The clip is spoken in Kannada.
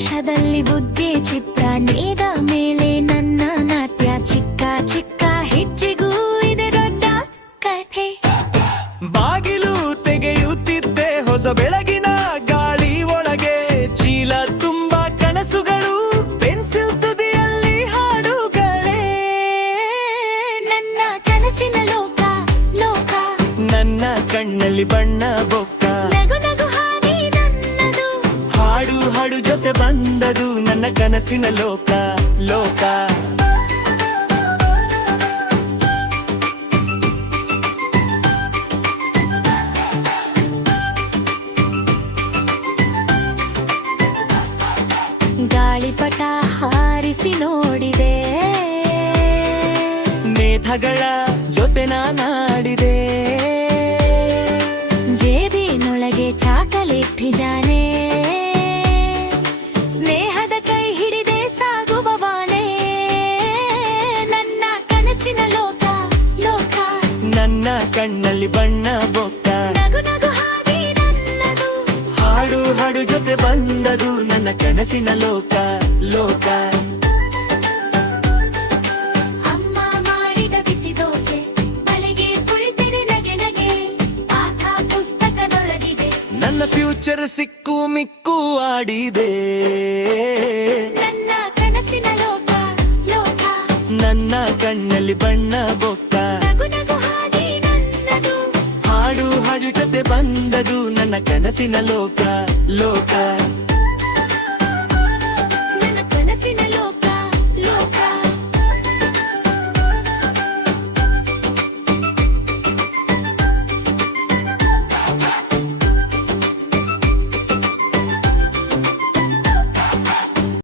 ಆಕಾಶದಲ್ಲಿ ಬುಗ್ಗೆ ಚಿತ್ರ ನೇದ ಮೇಲೆ ನನ್ನ ನಾಟ್ಯ ಚಿಕ್ಕ ಚಿಕ್ಕ ಹೆಜ್ಜೆಗೂ ಇದೆ ದೊಡ್ಡ ಕಥೆ. ಬಾಗಿಲು ತೆಗೆಯುತ್ತಿದ್ದೆ ಹೊಸ ಬೆಳಗಿನ ಗಾಳಿ ಒಳಗೆ, ಚೀಲ ತುಂಬಾ ಕನಸುಗಳು, ಪೆನ್ಸಿಲ್ ತುದಿಯಲ್ಲಿ ಹಾಡುಗಳೇ. ನನ್ನ ಕನಸಿನ ಲೋಕ ಲೋಕ, ನನ್ನ ಕಣ್ಣಲ್ಲಿ ಬಣ್ಣ ಬೊಕ್ಕ, ನಗು ನಗು ಹಾದಿ ನನ್ನದು, ಹಾಡು ಹಾಡು ಜೊತೆ ಬಂದದು ನನ್ನ ಕನಸಿನ ಲೋಕ ಲೋಕ. ಗಾಳಿಪಟ ಹಾರಿಸಿ ನೋಡಿದೆ, ಮೇಘಗಳ ಜೊತೆ ನಾನಾಡಿದೆ, ಜೇಬಿನೊಳಗೆ ಚಾಕಲೇಟ್ ಜಾನೆ, ಸ್ನೇಹದ ಕೈ ಹಿಡಿದೆ ಸಾಗುವವಾನೆ. ನನ್ನ ಕನಸಿನ ಲೋಕ ಲೋಕ, ನನ್ನ ಕಣ್ಣಲ್ಲಿ ಬಣ್ಣ ಬೊಕ್ಕ, ನಗು ನಗು ಹಾಗೆ ನನ್ನದು, ಹಾಡು ಹಾಡು ಜೊತೆ ಬಂದದು ನನ್ನ ಕನಸಿನ ಲೋಕ ಲೋಕ. ಅಮ್ಮ ಮಾಡಿದ ಬಿಸಿ ದೋಸೆ ಬಳಿಗೆ ಕುಳಿತಿದೆ ನಗೆ ನಗೆ, ಪಾಠ ಪುಸ್ತಕದೊಳಗಿದೆ, ನನ್ನ ಫ್ಯೂಚರ್ ಸಿಕ್ಕು ಮಿಕ್ಕು ಆಡಿದೆ. ನನ್ನ ಕನಸಿನ ಲೋಕ ಲೋಕ, ನನ್ನ ಕಣ್ಣಲ್ಲಿ ಬಣ್ಣ ಬೊಕ್ಕ, ನಗು ನಗು ಹಾಗೆ ನನ್ನದು, ಹಾಡು ಹಾಡು ಜೊತೆ ಬಂದದು ನನ್ನ ಕನಸಿನ ಲೋಕ ಲೋಕ.